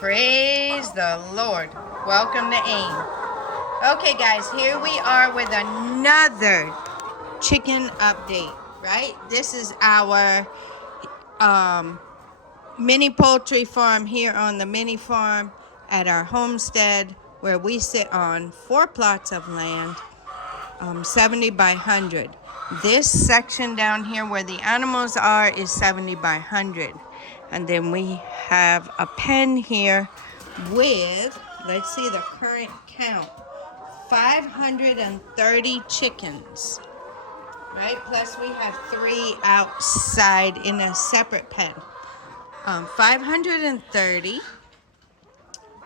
Praise the Lord. Welcome to AIM. Okay, guys, here we are with another chicken update, right? This is our mini poultry farm here on the MiniFarm at our homestead, where we sit on 4 plots of land, 70 by 100. This section down here where the animals are is 70 by 100. And then we have a pen here with, let's see the current count, 530 chickens, right? Plus we have 3 outside in a separate pen. 530,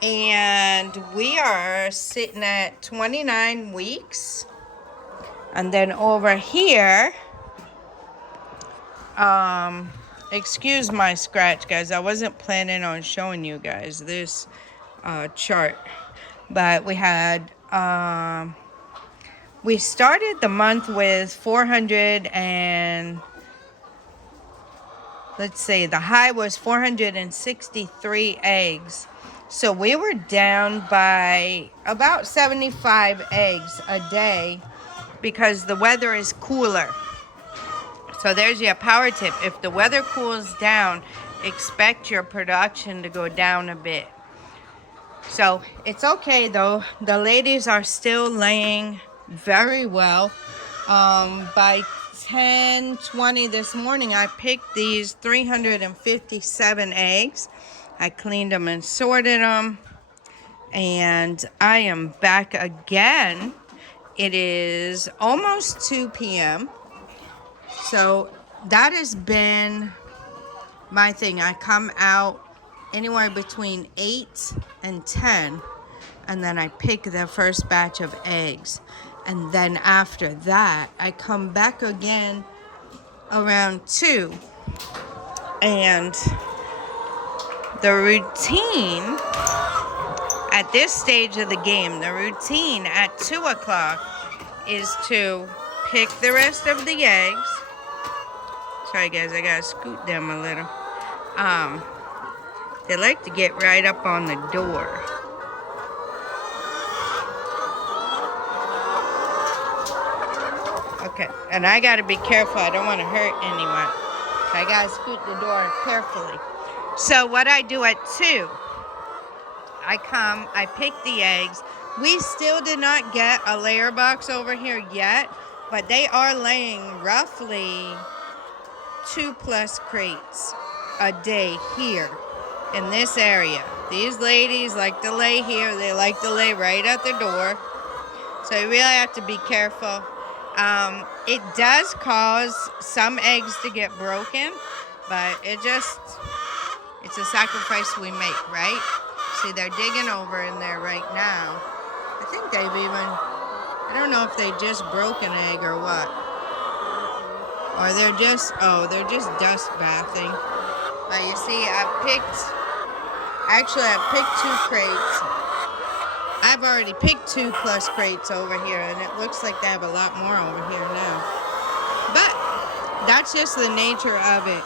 and we are sitting at 29 weeks. And then over here, excuse my scratch, guys. I wasn't planning on showing you guys this chart, but we had we started the month with 400 and let's see, the high was 463 eggs. So we were down by about 75 eggs a day because the weather is cooler. So there's your power tip. If the weather cools down, expect your production to go down a bit. So it's okay though. The ladies are still laying very well. By 10:20 this morning, I picked these 357 eggs. I cleaned them and sorted them. And I am back again. It is almost 2 p.m. So that has been my thing. I come out anywhere between 8 and 10, and then I pick the first batch of eggs. And then after that, I come back again around 2. And the routine at this stage of the game, the routine at 2 o'clock is to pick the rest of the eggs. Sorry guys, I gotta scoot them a little. They like to get right up on the door. Okay, and I gotta be careful. I don't want to hurt anyone. I gotta scoot the door carefully. So what I do at 2, I come, I pick the eggs. We still did not get a layer box over here yet, but they are laying roughly 2+ crates a day here in this area. These ladies like to lay here. They like to lay right at the door. So you really have to be careful. It does cause some eggs to get broken, but it's a sacrifice we make, right? See, they're digging over in there right now. I think they've even, I don't know if they just broke an egg or what. Or they're just dust bathing. But you see, I picked 2 crates. I've already picked 2+ crates over here, and it looks like they have a lot more over here now. But that's just the nature of it.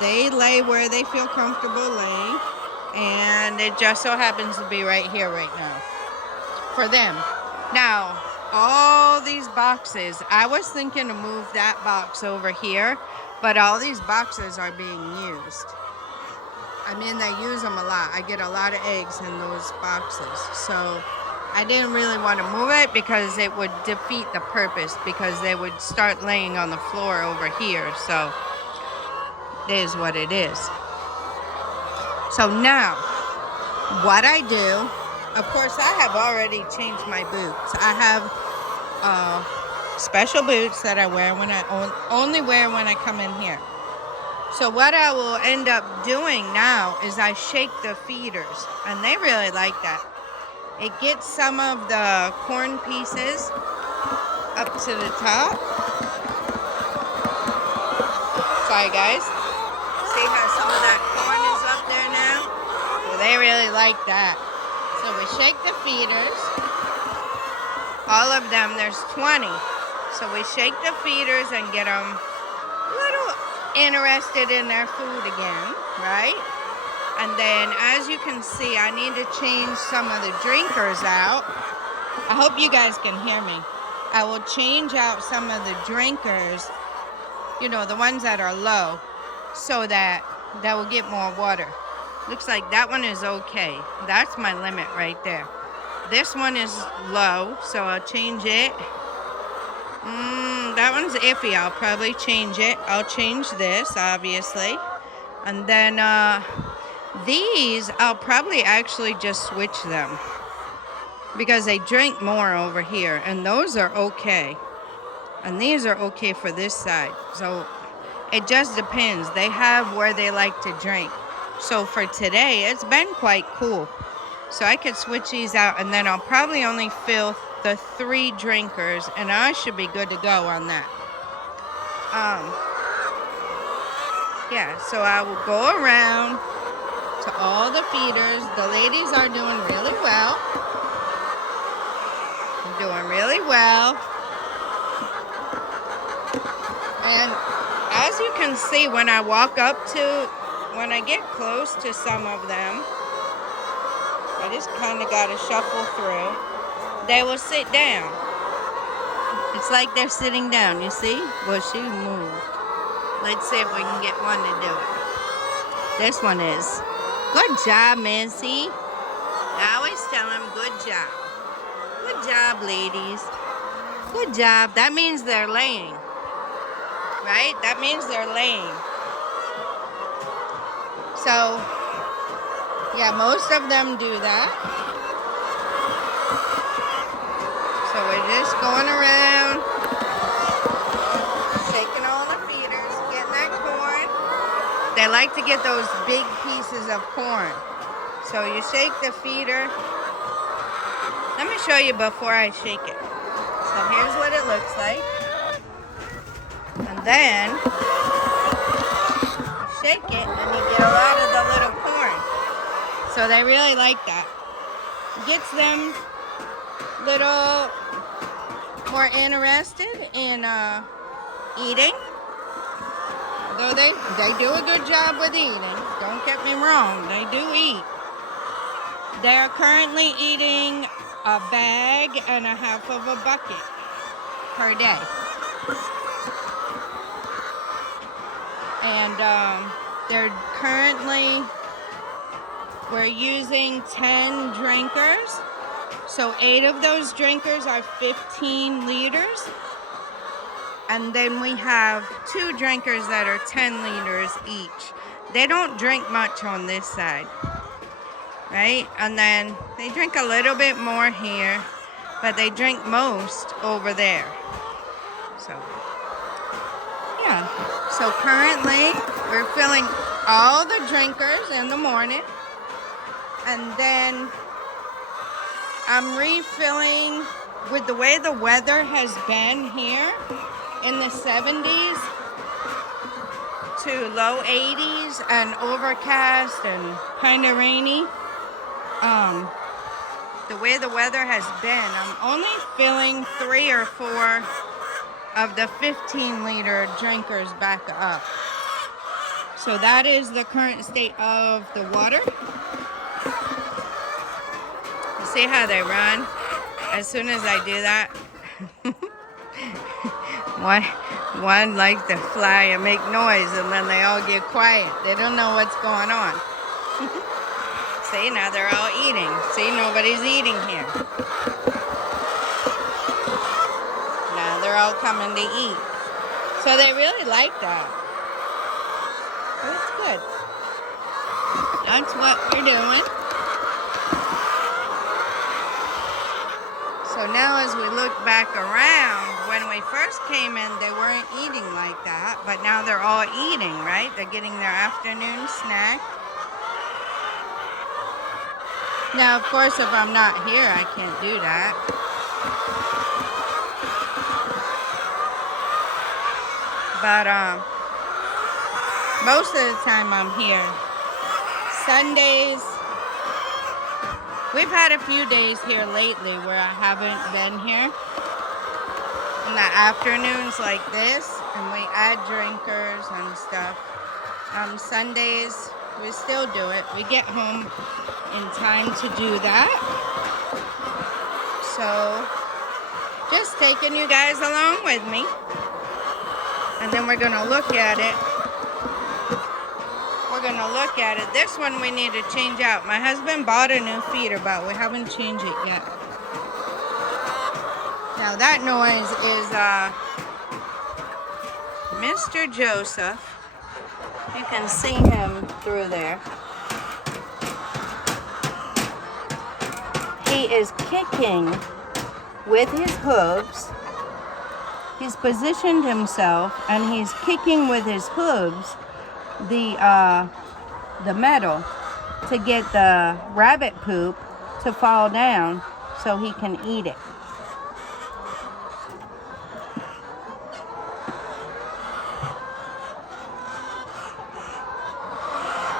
They lay where they feel comfortable laying, and it just so happens to be right here right now for them. Now, all these boxes, I was thinking to move that box over here, but all these boxes are being used. I mean, they use them a lot. I get a lot of eggs in those boxes. So I didn't really want to move it because it would defeat the purpose, because they would start laying on the floor over here. So it is what it is. So now, what I do, of course, I have already changed my boots. I have special boots that I wear when I only wear when I come in here. So what I will end up doing now is I shake the feeders, and they really like that. It gets some of the corn pieces up to the top. Sorry guys. See how some of that corn is up there now? Well, they really like that. So we shake the feeders. All of them, there's 20. So we shake the feeders and get them a little interested in their food again, right? And then, as you can see, I need to change some of the drinkers out. I hope you guys can hear me. I will change out some of the drinkers, you know, the ones that are low, so that will get more water. Looks like that one is okay. That's my limit right there. This one is low, so I'll change it. That one's iffy. I'll probably change it. I'll change this, obviously. And then these, I'll probably actually just switch them, because they drink more over here, and those are okay. And these are okay for this side. So it just depends. They have where they like to drink. So for today, it's been quite cool. So I could switch these out, and then I'll probably only fill the 3 drinkers, and I should be good to go on that. Yeah, so I will go around to all the feeders. The ladies are doing really well. Doing really well. And as you can see, when I get close to some of them, I just kind of got to shuffle through. They will sit down. It's like they're sitting down, you see? Well, she moved. Let's see if we can get one to do it. This one is. Good job, Missy. I always tell them, good job. Good job, ladies. Good job. That means they're laying. Right? That means they're laying. So, yeah, most of them do that. So we're just going around, shaking all the feeders, getting that corn. They like to get those big pieces of corn. So you shake the feeder. Let me show you before I shake it. So here's what it looks like. And then you shake it and you get a lot of the little corn. So they really like that. It gets them a little more interested in eating. Though they do a good job with eating. Don't get me wrong, they do eat. They are currently eating a bag and a half of a bucket per day. And we're using 10 drinkers. So 8 of those drinkers are 15 liters. And then we have 2 drinkers that are 10 liters each. They don't drink much on this side, right? And then they drink a little bit more here, but they drink most over there. So, yeah. So currently, we're filling all the drinkers in the morning. And then I'm refilling with the way the weather has been here in the 70s to low 80s and overcast and kind of rainy. The way the weather has been, I'm only filling 3 or 4 of the 15-liter drinkers back up. So that is the current state of the water. You see how they run? As soon as I do that, one likes to fly and make noise, and then they all get quiet. They don't know what's going on. See, now they're all eating. See, nobody's eating here. Now they're all coming to eat. So they really like that. That's good. That's what we're doing. So now as we look back around, when we first came in, they weren't eating like that, but now they're all eating, right? They're getting their afternoon snack. Now, of course, if I'm not here, I can't do that. But most of the time I'm here. Sundays, we've had a few days here lately where I haven't been here. In the afternoons like this, and we add drinkers and stuff. Sundays, We still do it. We get home in time to do that. So, just taking you guys along with me. And then we're going to look at it. We're going to look at it. This one we need to change out. My husband bought a new feeder, but we haven't changed it yet. Now that noise is Mr. Joseph. You can see him through there. He is kicking with his hooves. He's positioned himself and he's kicking with his hooves the metal to get the rabbit poop to fall down so he can eat it.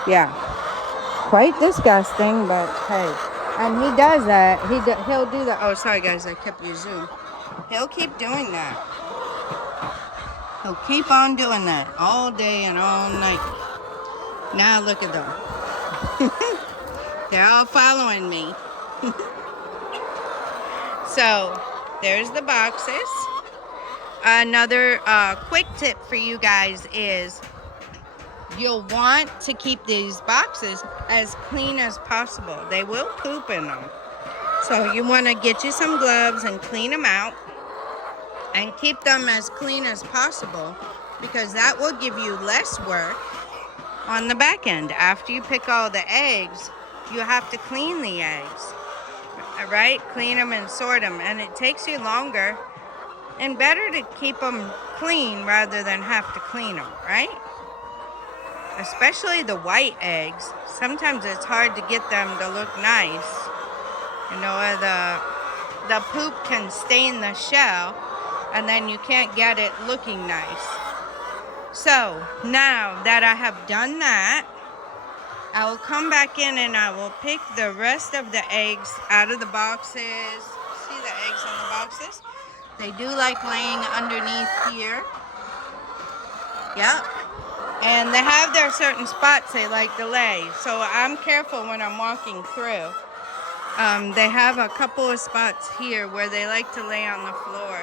Yeah, quite disgusting, but hey. And he does that. He'll do that. Oh, sorry guys, I kept you zoom. He'll keep doing that. He'll keep on doing that all day and all night. Now look at them. They're all following me. So, there's the boxes. Another quick tip for you guys is you'll want to keep these boxes as clean as possible. They will poop in them. So you want to get you some gloves and clean them out and keep them as clean as possible, because that will give you less work on the back end. After you pick all the eggs, you have to clean the eggs, right? Clean them and sort them, and it takes you longer and better to keep them clean rather than have to clean them, right? Especially the white eggs. Sometimes it's hard to get them to look nice. You know, the poop can stain the shell, and then you can't get it looking nice. So, now that I have done that, I will come back in and I will pick the rest of the eggs out of the boxes. See the eggs in the boxes? They do like laying underneath here. Yep. And they have their certain spots they like to lay. So I'm careful when I'm walking through. They have a couple of spots here where they like to lay on the floor.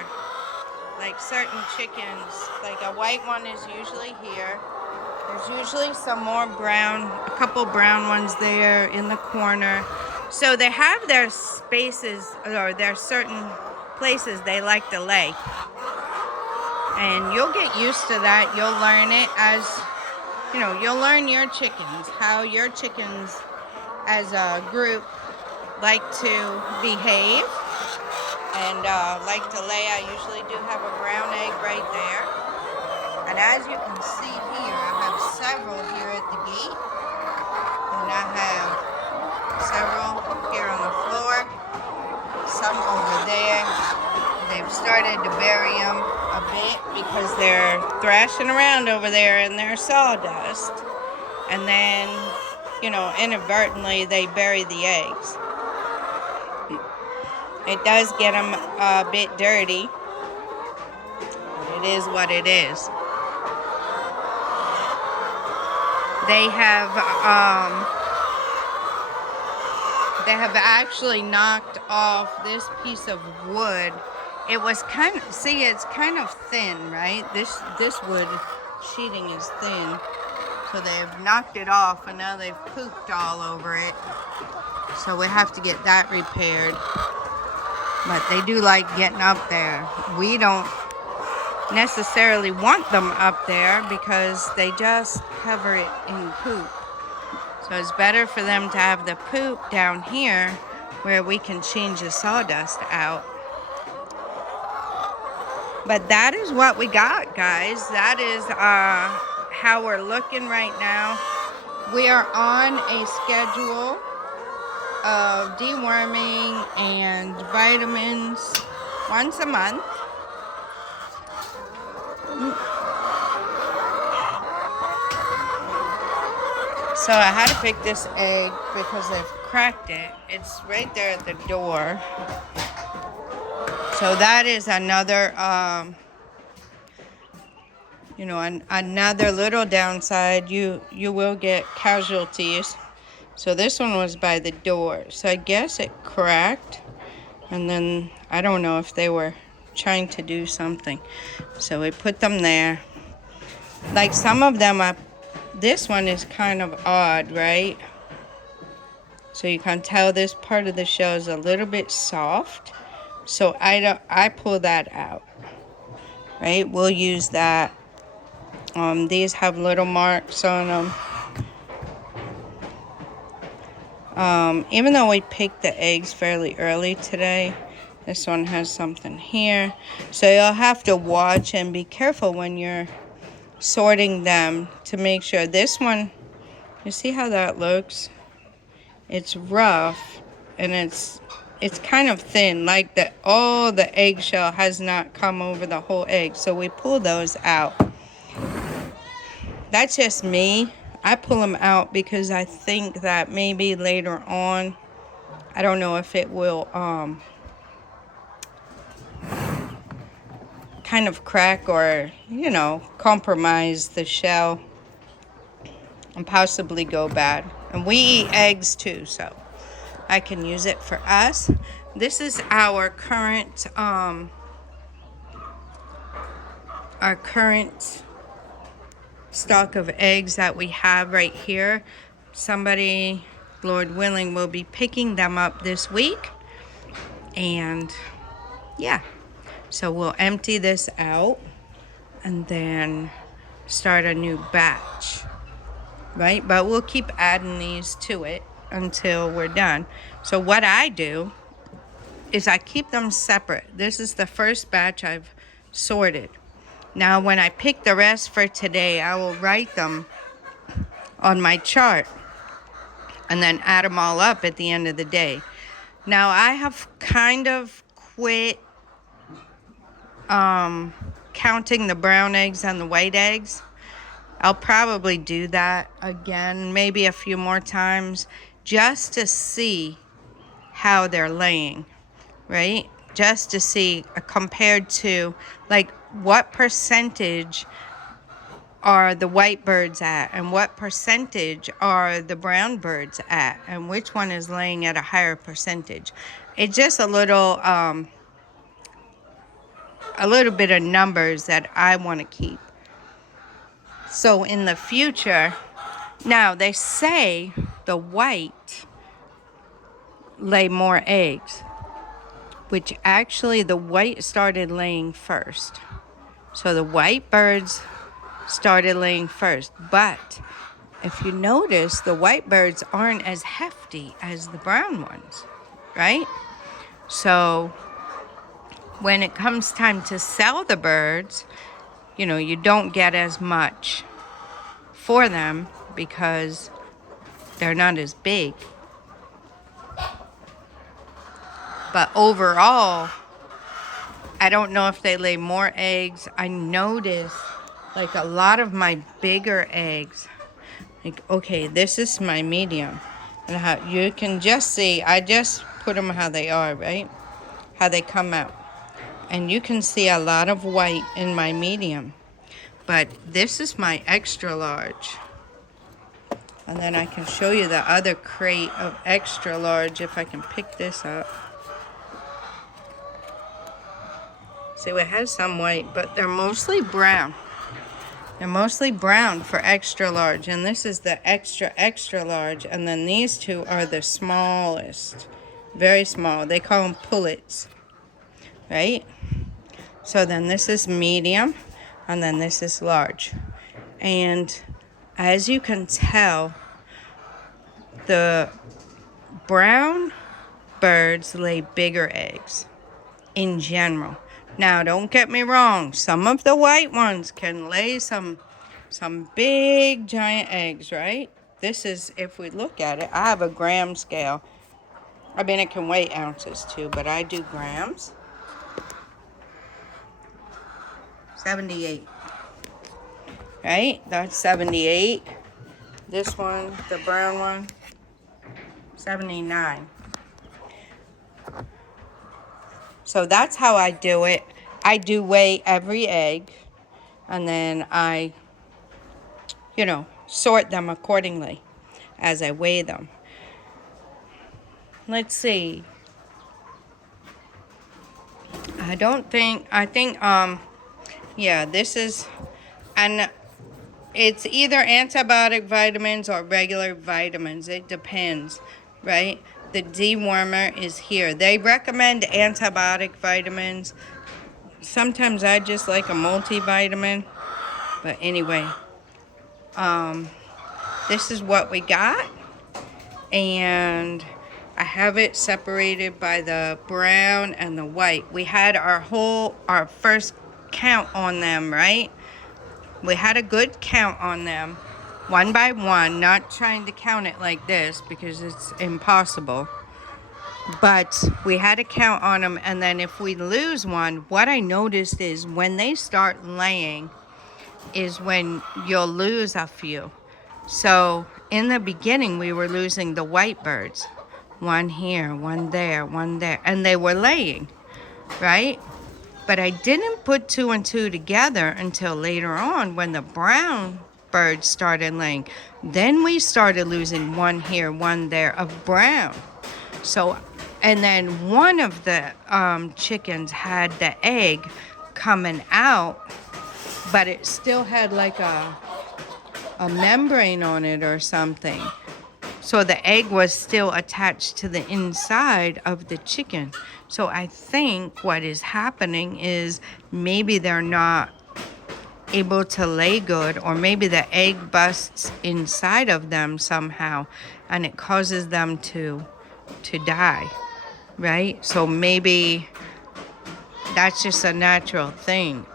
Like certain chickens. Like a white one is usually here. There's usually some more brown, a couple brown ones there in the corner. So they have their spaces, or their certain places they like to lay. And you'll get used to that. You'll learn it as, you know, you'll learn your chickens, how your chickens as a group like to behave and like to lay. I usually do have a brown egg right there. And as you can see here, I have several here at the gate. And I have several here on the floor, some over there. They've started to bury them a bit because they're thrashing around over there in their sawdust. And then, you know, inadvertently they bury the eggs. It does get them a bit dirty. It is what it is. They have actually knocked off this piece of wood. It was kind of, see, it's kind of thin, right? This wood sheeting is thin. So they've knocked it off and now they've pooped all over it. So we have to get that repaired. But they do like getting up there. We don't necessarily want them up there because they just cover it in poop. So it's better for them to have the poop down here where we can change the sawdust out. But that is what we got, guys. That is how we're looking right now. We are on a schedule of deworming and vitamins once a month. So I had to pick this egg because they've cracked it. It's right there at the door. So that is another You know, another little downside, you will get casualties. So this one was by the door. So I guess it cracked. And then I don't know if they were trying to do something. So we put them there. Like some of them, this one is kind of odd, right? So you can tell this part of the shell is a little bit soft. So I pull that out, right? We'll use that. These have little marks on them. Even though we picked the eggs fairly early today, this one has something here. So you'll have to watch and be careful when you're sorting them to make sure. This one, you see how that looks? It's rough and it's kind of thin, like all the eggshell has not come over the whole egg. So we pull those out. That's just me. I pull them out because I think that maybe later on, I don't know if it will kind of crack or, you know, compromise the shell and possibly go bad. And we eat eggs too, so I can use it for us. This is our current stock of eggs that we have right here. Somebody, Lord willing, will be picking them up this week. And yeah, so we'll empty this out and then start a new batch, right? But we'll keep adding these to it until we're done. So what I do is I keep them separate. This is the first batch I've sorted. Now when I pick the rest for today, I will write them on my chart and then add them all up at the end of the day. Now I have kind of quit counting the brown eggs and the white eggs. I'll probably do that again, maybe a few more times, just to see how they're laying, right? Just to see compared to, like, what percentage are the white birds at and what percentage are the brown birds at and which one is laying at a higher percentage. It's just a little bit of numbers that I want to keep. So in the future, now they say the white lay more eggs, which actually the white started laying first. So the white birds started laying first. But if you notice, the white birds aren't as hefty as the brown ones, right? So when it comes time to sell the birds, you know, you don't get as much for them because they're not as big. But overall, I don't know if they lay more eggs. I noticed like a lot of my bigger eggs, like, okay, this is my medium. And how you can just see, I just put them how they are, right? How they come out. And you can see a lot of white in my medium. But this is my extra large. And then I can show you the other crate of extra large if I can pick this up. See, it has some white, but they're mostly brown. They're mostly brown for extra large. And this is the extra, extra large. And then these two are the smallest. Very small. They call them pullets. Right? So then this is medium. And then this is large. And as you can tell, the brown birds lay bigger eggs in general. Now, don't get me wrong. Some of the white ones can lay some big, giant eggs, right? This is, if we look at it, I have a gram scale. I mean, it can weigh ounces too, but I do grams. 78. Right? That's 78. This one, the brown one, 79. So that's how I do it. I do weigh every egg. and then I, sort them accordingly as I weigh them. Let's see. Yeah, this is, and it's either antibiotic vitamins or regular vitamins. It depends, right? The dewormer is here. They recommend antibiotic vitamins. Sometimes I just like a multivitamin. But anyway, this is what we got. And I have it separated by the brown and the white. We had our first count on them, right? We had a good count on them, one by one, not trying to count it like this because it's impossible. But we had a count on them, and then if we lose one, what I noticed is when they start laying is when you'll lose a few. So in the beginning, we were losing the white birds. One here, one there, and they were laying, right? But I didn't put 2 and 2 together until later on when the brown birds started laying. Then we started losing one here, one there of brown. So, and then one of the chickens had the egg coming out, but it still had like a membrane on it or something. So the egg was still attached to the inside of the chicken. So I think what is happening is maybe they're not able to lay good, or maybe the egg busts inside of them somehow and it causes them to die, right? So maybe that's just a natural thing.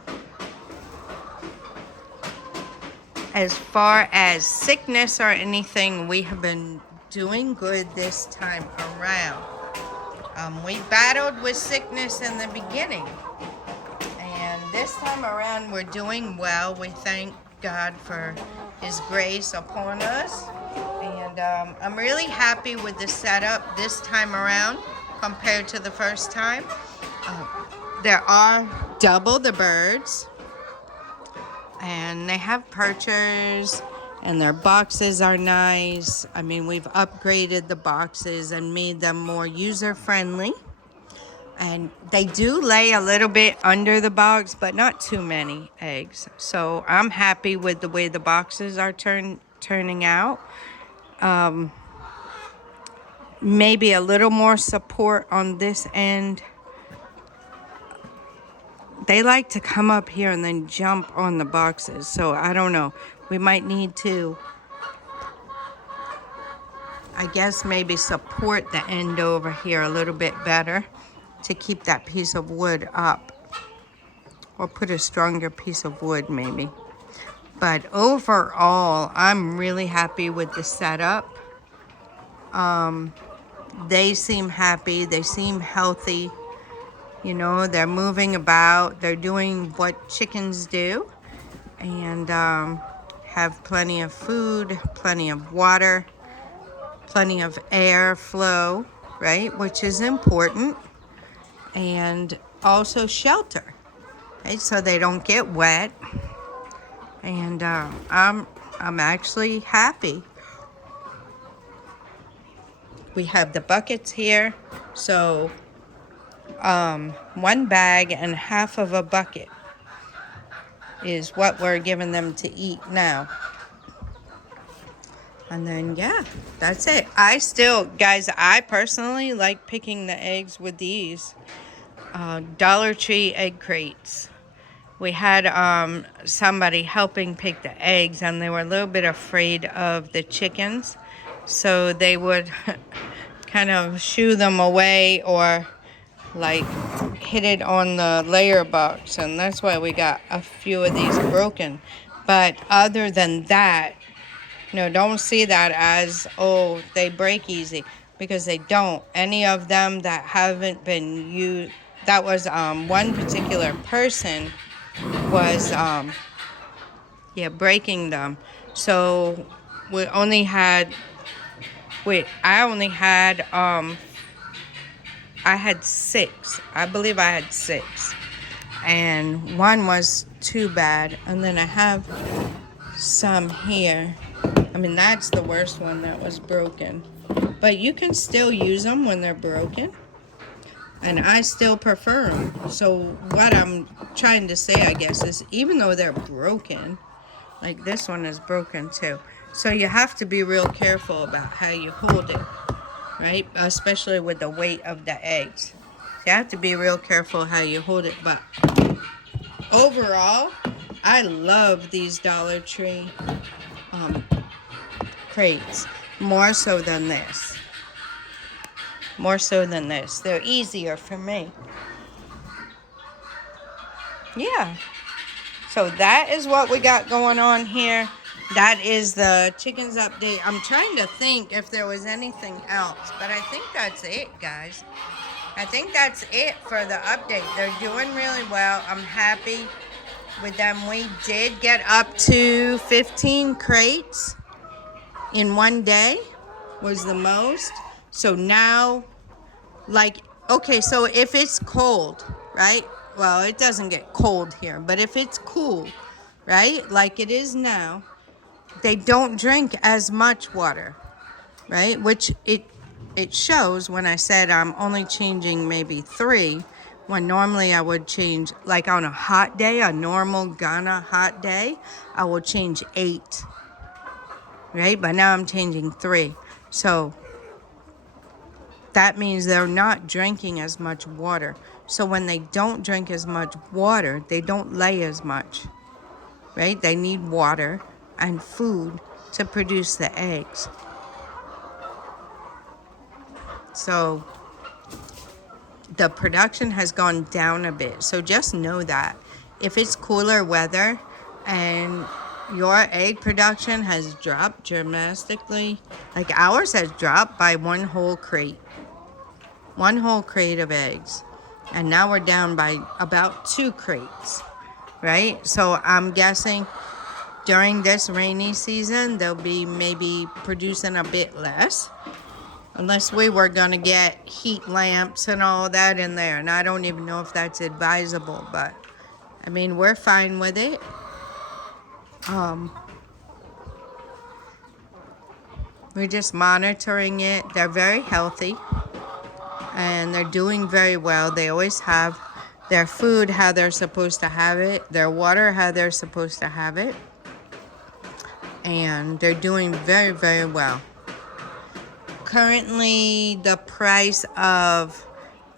As far as sickness or anything, we have been doing good this time around. We battled with sickness in the beginning, and this time around we're doing well. We thank God for His grace upon us, and I'm really happy with the setup this time around compared to the first time. There are double the birds, and they have perchers, and their boxes are nice. I mean, we've upgraded the boxes and made them more user-friendly. And they do lay a little bit under the box, but not too many eggs. So I'm happy with the way the boxes are turning out. Maybe a little more support on this end. They like to come up here and then jump on the boxes. So I don't know. We might need to, I guess, maybe support the end over here a little bit better to keep that piece of wood up. Or put a stronger piece of wood maybe. But overall, I'm really happy with the setup. They seem happy. They seem healthy. You know, they're moving about. They're doing what chickens do. And have plenty of food, plenty of water, plenty of air flow, right? Which is important. And also shelter, right? So they don't get wet. And I'm actually happy. We have the buckets here. So 1 bag and half of a bucket is what we're giving them to eat now. And then, yeah, that's it. I personally like picking the eggs with these Dollar Tree egg crates. We had somebody helping pick the eggs, and they were a little bit afraid of the chickens. So they would kind of shoo them away or like hit it on the layer box, and that's why we got a few of these broken. But other than that, don't see that as, oh, they break easy, because they don't. Any of them that haven't been used, that was one particular person was breaking them. So I only had I had 6. I believe I had 6. And one was too bad. And then I have some here. I mean, that's the worst one that was broken. But you can still use them when they're broken. And I still prefer them. So what I'm trying to say, I guess, is even though they're broken, like this one is broken too. So you have to be real careful about how you hold it, right? Especially with the weight of the eggs. You have to be real careful how you hold it. But overall, I love these Dollar Tree crates more so than this. More so than this. They're easier for me. Yeah. So that is what we got going on here. That is the chickens update. I'm trying to think if there was anything else, but I think that's it, guys. I think that's it for the update. They're doing really well. I'm happy with them. We did get up to 15 crates in one day was the most. So now, like, okay, so if it's cold, right? Well, it doesn't get cold here, but if it's cool, right, like it is now, they don't drink as much water, right? Which it shows when I said I'm only changing maybe 3, when normally I would change, like on a hot day, a normal Ghana hot day, I will change 8, right? But now I'm changing 3. So that means they're not drinking as much water. So when they don't drink as much water, they don't lay as much, right? They need water and food to produce the eggs. So the production has gone down a bit. So just know that if it's cooler weather and your egg production has dropped dramatically, like ours has dropped by 1 whole crate. 1 whole crate of eggs. And now we're down by about 2 crates, right? So I'm guessing during this rainy season, they'll be maybe producing a bit less. Unless we were going to get heat lamps and all that in there. And I don't even know if that's advisable. But, I mean, we're fine with it. We're just monitoring it. They're very healthy. And they're doing very well. They always have their food how they're supposed to have it. Their water how they're supposed to have it. And they're doing very, very well. Currently, the price of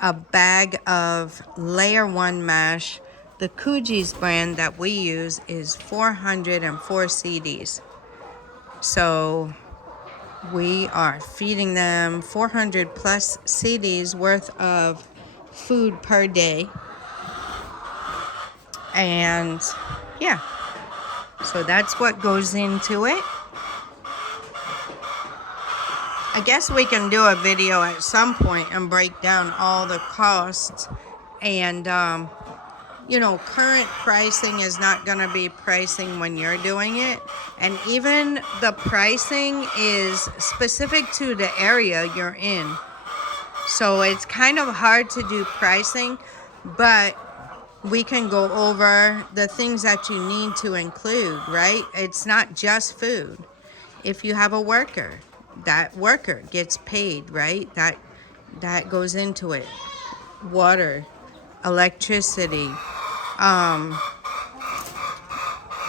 a bag of layer 1 mash, the Coogie's brand that we use, is 404 CDs. So we are feeding them 400 plus CDs worth of food per day. And yeah, so that's what goes into it. I guess we can do a video at some point and break down all the costs. And, you know, current pricing is not going to be pricing when you're doing it. And even the pricing is specific to the area you're in. So it's kind of hard to do pricing, but we can go over the things that you need to include, right? It's not just food. If you have a worker, that worker gets paid, right? That goes into it. Water, electricity,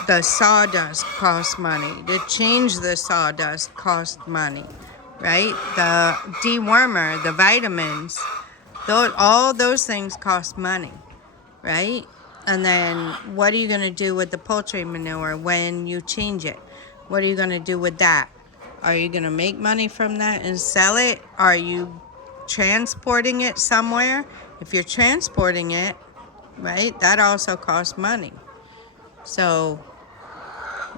the sawdust costs money. To change the sawdust costs money, right? The dewormer, the vitamins, all those things cost money, right? And then what are you going to do with the poultry manure when you change it? What are you going to do with that? Are you going to make money from that and sell it? Are you transporting it somewhere? If you're transporting it, right, that also costs money. So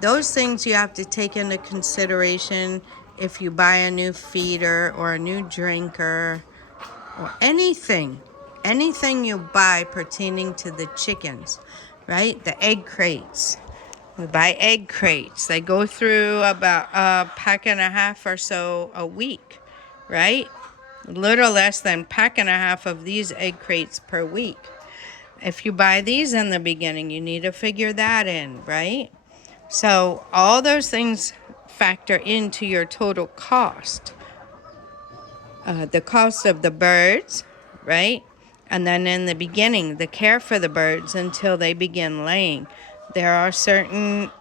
those things you have to take into consideration if you buy a new feeder or a new drinker or anything you buy pertaining to the chickens, right? The egg crates. We buy egg crates. They go through about a pack and a half or so a week, right? A little less than pack and a half of these egg crates per week. If you buy these in the beginning, you need to figure that in, right? So all those things factor into your total cost. The cost of the birds, right? And then in the beginning, the care for the birds until they begin laying. There are certain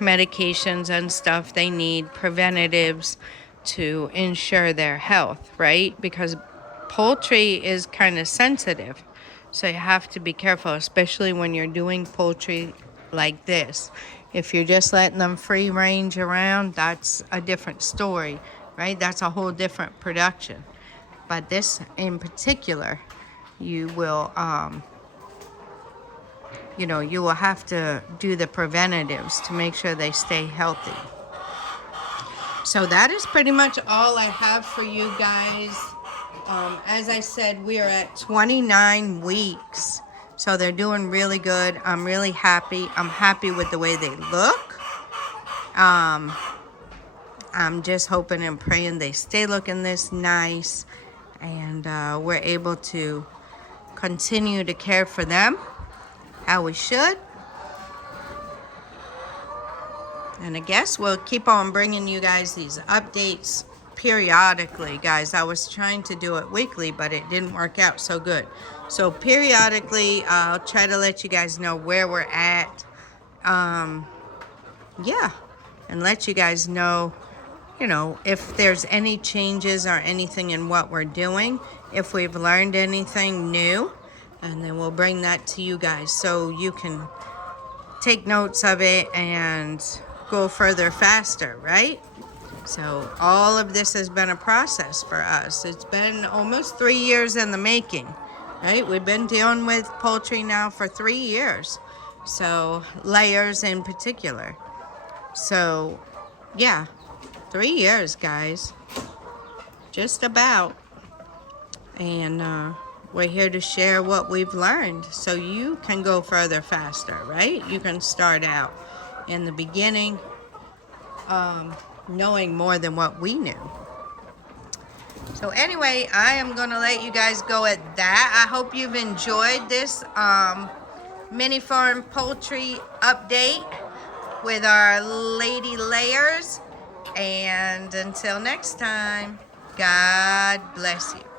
medications and stuff they need, preventatives, to ensure their health, right? Because poultry is kind of sensitive. So you have to be careful, especially when you're doing poultry like this. If you're just letting them free range around, that's a different story, right? That's a whole different production. But this in particular, you will, you will have to do the preventatives to make sure they stay healthy. So that is pretty much all I have for you guys. As I said, we are at 29 weeks. So they're doing really good. I'm really happy. I'm happy with the way they look. I'm just hoping and praying they stay looking this nice. And we're able to continue to care for them how we should. And I guess we'll keep on bringing you guys these updates periodically, guys. I was trying to do it weekly, but it didn't work out so good. So periodically, I'll try to let you guys know where we're at. Yeah, and let you guys know, if there's any changes or anything in what we're doing, if we've learned anything new, and then we'll bring that to you guys so you can take notes of it and go further faster, right? So all of this has been a process for us. It's been almost 3 years in the making, right? We've been dealing with poultry now for 3 years. So layers in particular. So yeah, 3 years, guys. Just about. And we're here to share what we've learned so you can go further faster, right? You can start out in the beginning knowing more than what we knew. So anyway, I am going to let you guys go at that. I hope you've enjoyed this MiniFarm poultry update with our lady layers. And until next time, God bless you.